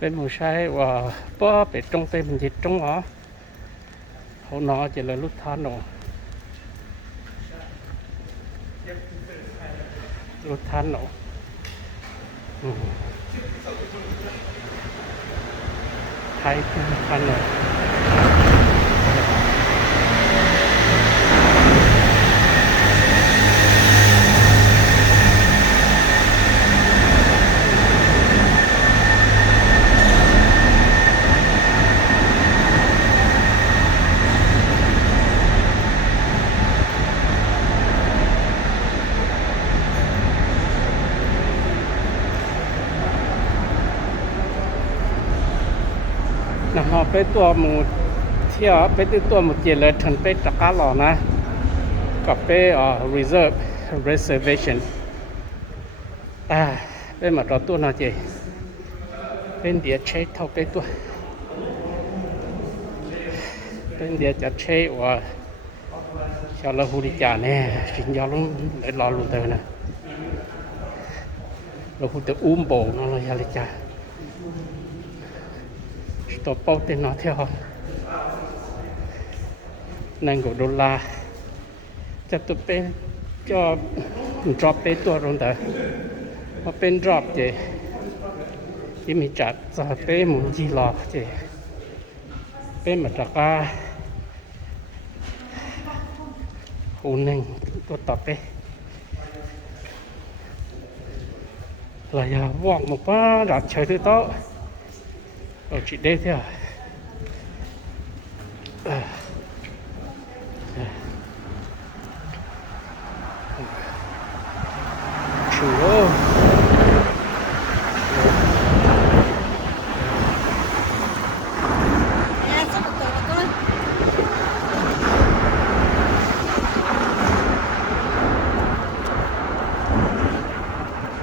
bên mùa say và bó bể trong tay mình dịch trong nó hậu nó chỉ là lúc than nổ lúc than nổ hay than nổ nằm họไปตัวหมูเที่ยวไปตัวหมูเจริญถึงไปตะการหล่อนะกับไปreserve reservation แต่ไปมาต่อตัวน่าเจเป็นเดียใช้เท่าไปตัวเป็นเดียจะใช้ว่าชาวละหูดิจาเนี่ยสิ่งยาวลงเลยรอลุเตอร์นะเราหูเตอร์โบนั่นเลยยาลิจาตัวเป้าเต็นนอเที่ยวนั่งกับดอลลาร์จะตัวเป็นจะ drop ไปตัวลงแต่พอเป็น drop เจที่มีจัดจะเป็นหมุนจีรอเจเป็นมาจากว่าหูหนึ่งตัวต่อไปlà giờ vọng một quá đặt chơi thứ tốt ở chị đây thế à chủ